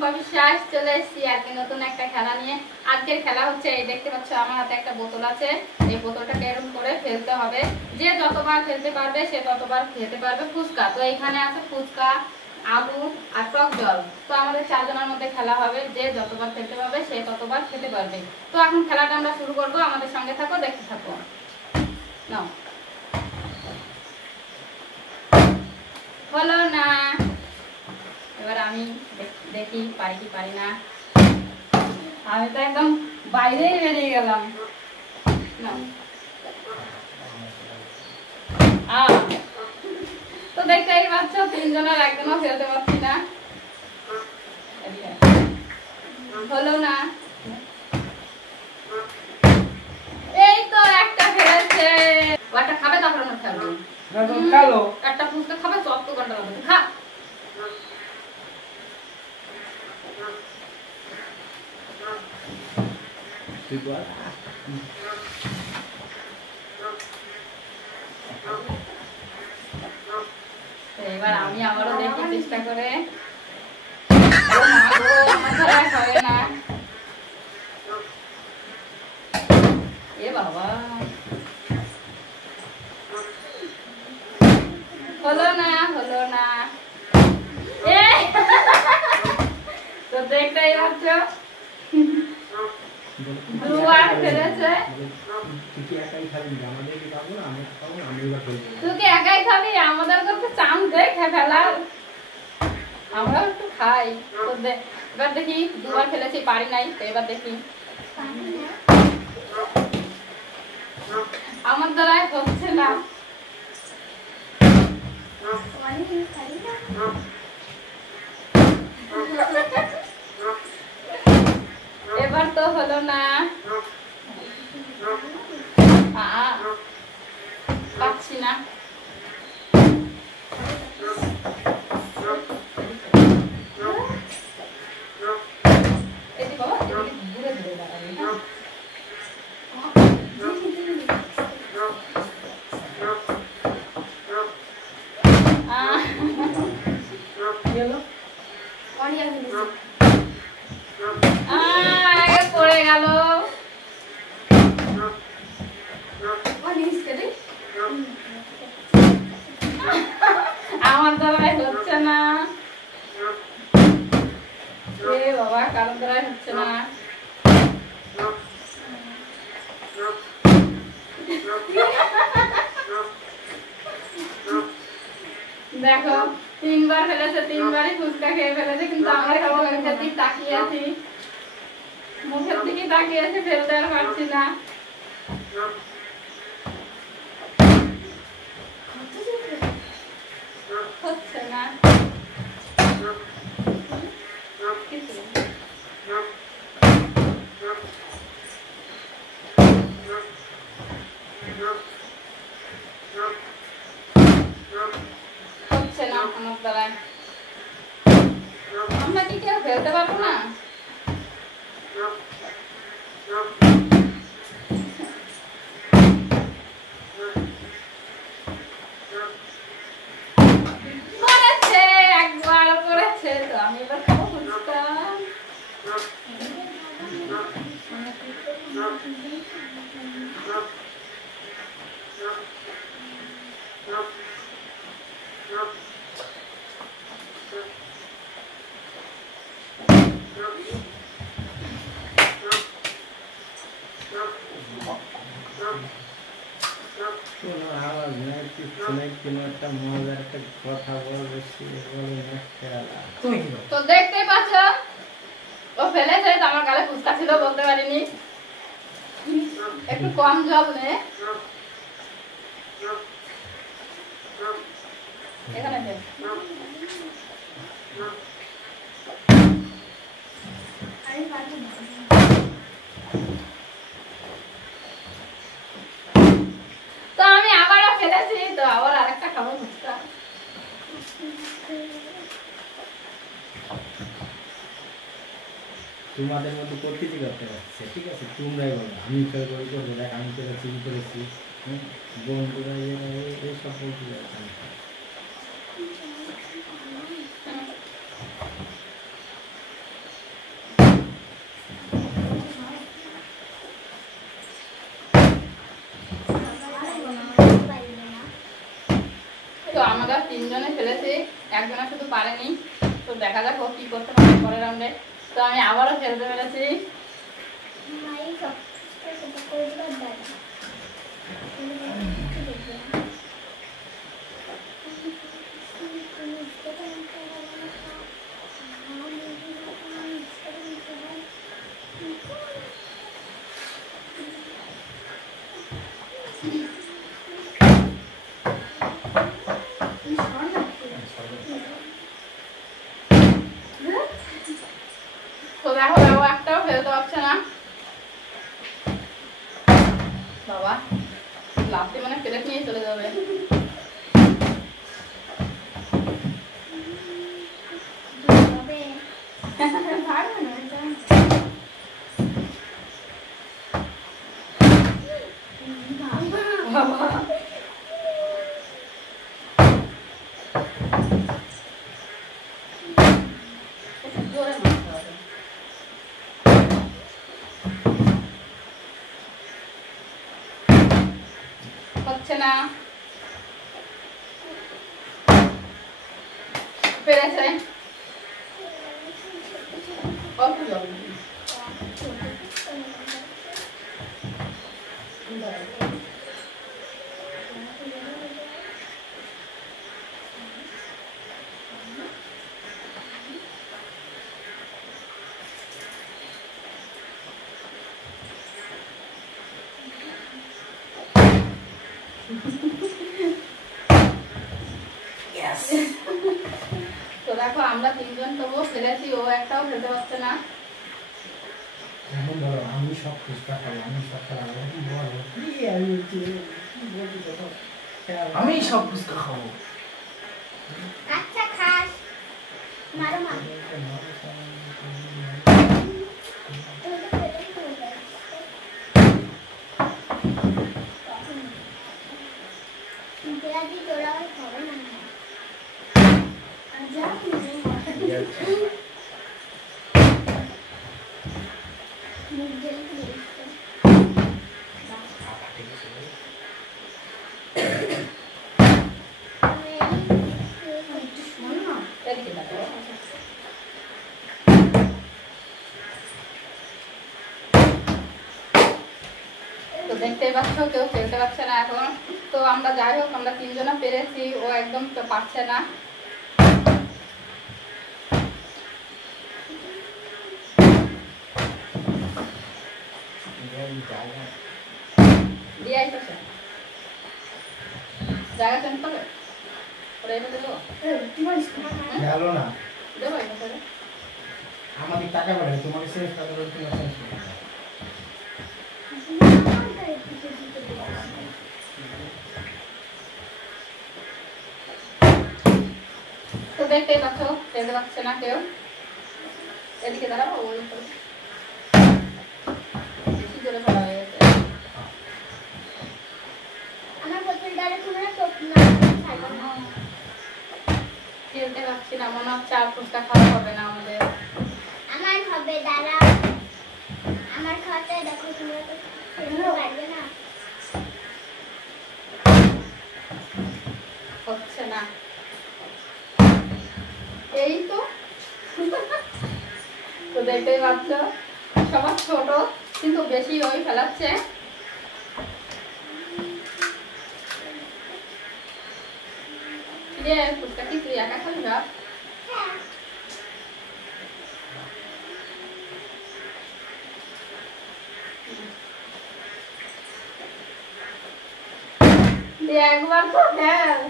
টুম্পা বিশ্বাস চলে এসেছি আজকে নতুন একটা খেলা নিয়ে। আজকের খেলা হচ্ছে এই দেখতে পাচ্ছ আমার হাতে একটা বোতল আছে, এই বোতলটাকে এরকম করে ফেলতে হবে। যে যতবার ফেলতে পারবে সে ততবার খেতে পারবে ফুচকা। তো এখানে আছে ফুচকা, আলু আর টক জল। তো আমাদের চারজনের মধ্যে খেলা হবে, যে যতবার ফেলতে পারবে সে ততবার খেতে পারবে। তো এখন খেলাটা আমরা শুরু করবো, আমাদের সঙ্গে থাকো, দেখতে থাকো। নাও, হলো না, এবার আমি দেখি পারি কি পারি না। আমি তো একদম বাইরেই বেরিয়ে গেলাম। তো দেখতেই পাচ্ছ তিনজনের একজনও ফেলতে পারছি না, হলো না। এই তো একটা ফেলেছে, একটা খাবে তখন ফেলবো। একটা ফুচকা খাবে, 4 ঘন্টা লাগবে। খা, এবার আমি আবারও দেখি চেষ্টা করে। হবে না, এ বাবা, হলো না হলো না। তো দেখতেই পাচ্ছ দুবার ফেলেছে। তুই কি একাই খাবি? আমাদের তো চান্স দে ফেলার, আমরা একটু খাই। এবার দেখি, দুবার ফেলেছি পারি নাই, তো এবার দেখি। আমার দ্বারা হচ্ছে না। এবার তো হলো না, পাচ্ছি না। পড়ে গেল। আমার দ্বারাই হচ্ছে না, এ বাবা, কারোর দ্বারাই হচ্ছে না। দেখো, 3বার ফেলেছে, 3বারই ফুচকা খেয়ে ফেলেছে, কিন্তু আমরা খাবো। মুখের দিকে তাকিয়ে আছি, মুখের দিকে তাকিয়ে আছি, ফেলতে আর পারছি না। হচ্ছে না, হচ্ছে না আমার দ্বারা। আমরা কি কেউ ফেলতে পারবো না? করেছে, একবার করেছে। তো আমি এবার খাবো ফুচকা। তো দেখতে পাচ্ছ ও ফেলেছে, আমার গালে ফুচকা ছিল, বলতে পারিনি। একটু কম জল নে, এখানে ফেল। তো আমি আবারও ফেলেছি, তো আবার আরেকটা খাবো ফুচকা। তোমাদের মধ্যে প্রকৃতি করতে পারছে, ঠিক আছে? তোমরাই বলো আমি ফেল করে করবো, দেখ আমি তো চুরি করেছি, বন্ধুরা এইসব বলতে যাচ্ছে। তো আমরা তিনজনে ফেলেছি, একজনে শুধু পারেনি। তো দেখা যাক ও কি করতে পারে পরের রাউন্ডে। তো আমি আবারও ফেলতে পেরেছি। তো দেখো দেখো একটাও ফেলতে পারছে না বাবা, লাফতে মানে প্লেট নিয়ে চলে যাবে। হচ্ছে না, পেরেছে অল্প জল তো দেখো আমরা তিনজন তবুও ফেলেছি, ও একটাও ফেলতে পারছে না। এখন ধরো আমি সব ফুচকা খাবো, আমি সব খাবো, বলো কি আমি বলছি তো আমি সব ফুচকা খাবো। আচ্ছা খাস মারো মা পেঁয়াজি তোরা খাবে না আচ্ছা এদিকে দেখো। তো দেখতেই পাচ্ছ কেউ খেলতে পারছে না এখন। তো আমরা যাই হোক আমরা তিনজনে পেরেছি, ও একদম তো পারছে না। দিয়ে আইতেছে জায়গা চেঞ্জ করবে ওরা এটা দেবো গেলো না দেবো এটা আমাদের টাকা পাঠাবে, তোমাকে শেষ টাকা পাঠাবে, তোমার শেষ টাকা। তো দেখতেই পাচ্ছ খেলতে পারছে না কেউ। এদিকে দাঁড়াবো, ওই বেশি জোরে ফেলা হয়ে গেছে। আমার বোতলটারে তোমরা টপ না খাইবা না খেলতে পারছি না, মনে হচ্ছে আর ফুচকা খাওয়া হবে না আমাদের। আমার হবে দাঁড়া আমার খাওয়াতে দেখো তোমরা তো খেলতে পারবে না হচ্ছে না, এই তো। তো দেখতেই পাচ্ছ সবার ছোট কিন্তু বেশি ওই ফেলাচ্ছে। ফুচকা কি তুই একা খাবি না? একবার তো খেল।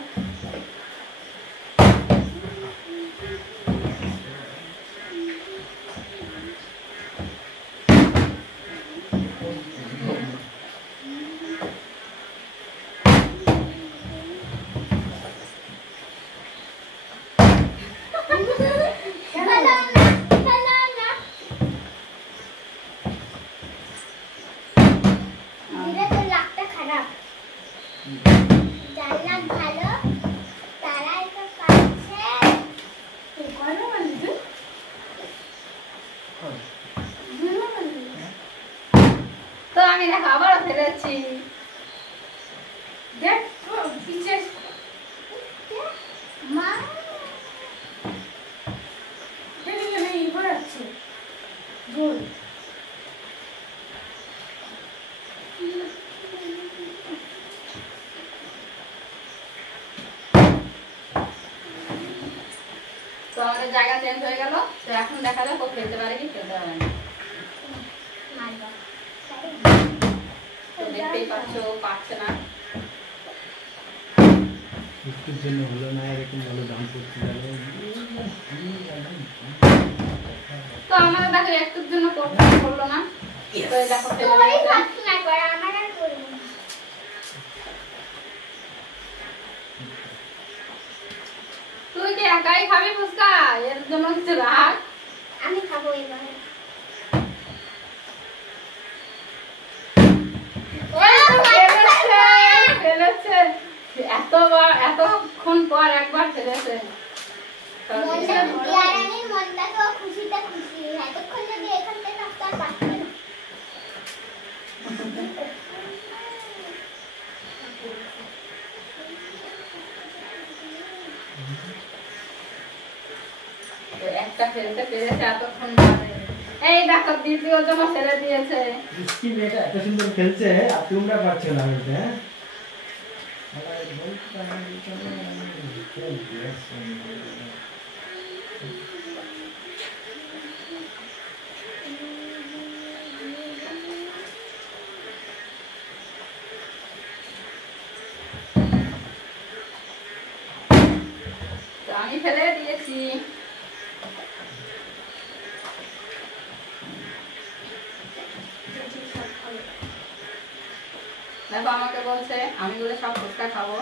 তো আমি দেখো আবারও ফেলেছি। দেখ পিছে তো আমাদের জায়গা চেঞ্জ হয়ে গেল। তো এখন দেখা যাক ও খেলতে পারে কি খেলতে পারে না। তো দেখতেই পাচ্ছ ও পারছে না। একটুর জন্য হলো না, এরকম ভালো দাম করতে গেলে তো আমাদের দেখো একটুর জন্য করতে বললো না। তো এই দেখো খেলে তোরই নিয়েছে। খাচ্ছি না করে আমার আর করবো না। তুই কি একাই খাবি ফুচকা? এর জন্য কিছু রাখ। আমি খাবো এবার। ফেলেছে এতক্ষণ পর একবার ফেলেছে। মনটা দিয়ারানির মনটা তো খুশিতে খুশি। এতক্ষণ যদি এখান থেকে থাকতো আর পারতো না। তো একটা ফেলতে পেরেছে এতক্ষণ পরে। এই দেখো দ্বিতীয় জন্য ফেলে দিয়েছে। মিষ্টি মেয়েটা এত সুন্দর খেলছে আর তোমরা পারছো না বলতে। হ্যাঁ তো আমি ফেলে দিয়েছি। দেখো আমাকে বলছে আমি বলে সব ফুচকা খাবো।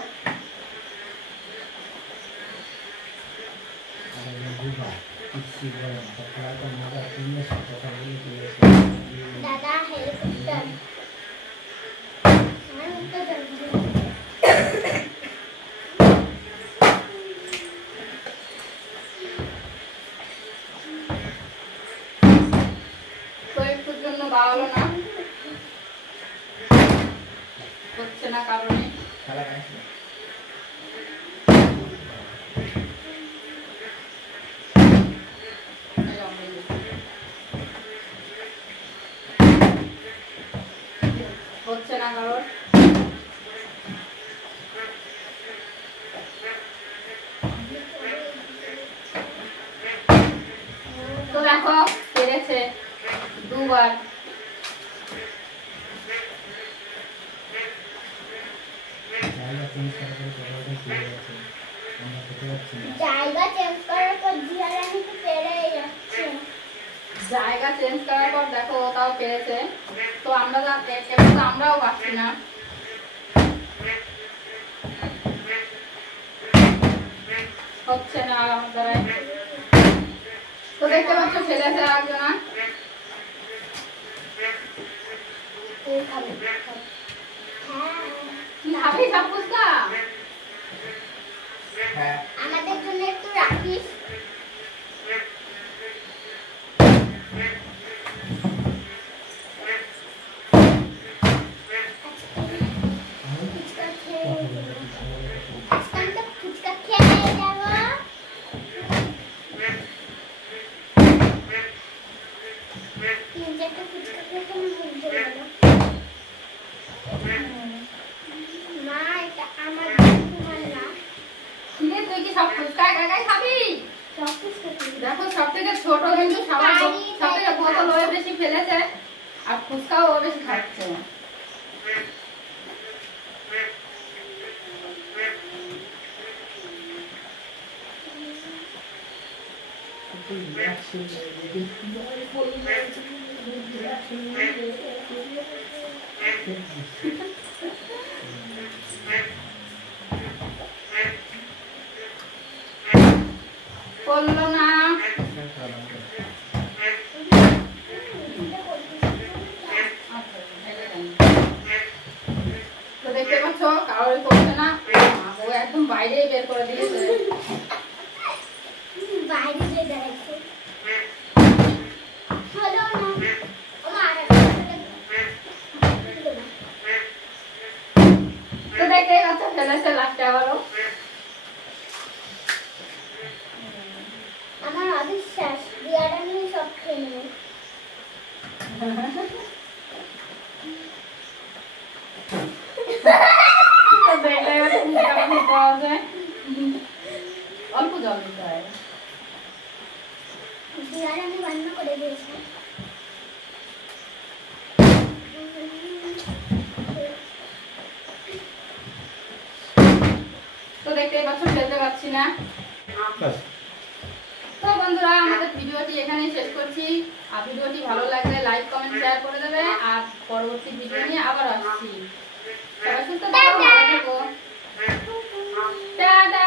দাদা হেলিকপ্টার আমার মুখটা জ্বলছে। তো একটুর জন্য বাড়ালো না, হচ্ছে না কারণে। হচ্ছে না কারণ। তো দেখো পেরেছে দুবার। জায়গা চেঞ্জ করার পর দিয়ারানি তো পেরেই যাচ্ছে। জায়গা চেঞ্জ করার পর দেখো ও তাও পেরেছে। তো আমরাও পাচ্ছি না। হচ্ছে না আর আমার দ্বারাই। তো দেখতে পাচ্ছ ফেলেছে একজনা। তুই খাবি? হ্যাঁ। কি খাবি সব ফুচকা? আমাদের জন্য একটু রাখিস। ফুচকা খেয়ে আজকে আমি তো ফুচকা খেয়ে যাবো। তিন চারটে ফুচকা খেয়ে তো আমার মুখ জ্বলে গেল। মা এটা আমার তোমার না। কিরে তুই কি সব ফুচকা একাই খাবি? সব ফুচকা খেয়ে দেখো সব থেকে ছোট কিন্তু সব থেকে বোতল ও বেশি ফেলেছে আর ফুচকাও ও বেশি খাচ্ছে। করলো না। তো দেখতে পাচ্ছ কারোর করছে না। ও একদম বাইরেই বের করে দিয়েছে। বাইরে যে দাঁড়াচ্ছে হলো না। ও মা আর তো দেখতেই পাচ্ছ ফেলেছে লাস্টে আবারও। আমার অবিশ্বাস দিয়ারানি সব খেয়ে নেবে। অল্প জল দিতে হয়। দিয়ার আমি বন্ধ করে দিয়েছি। তো দেখতে পাচ্ছ ফেলতে পারছি না। বাস। তো বন্ধুরা আমাদের ভিডিওটি এখানেই শেষ করছি। আর ভিডিওটি ভালো লাগলে লাইক কমেন্ট শেয়ার করে দেবে। আর পরবর্তী ভিডিও নিয়ে আবার আসছি। সবাই সুস্থ থাকো, ভালো থেকো। টাটা।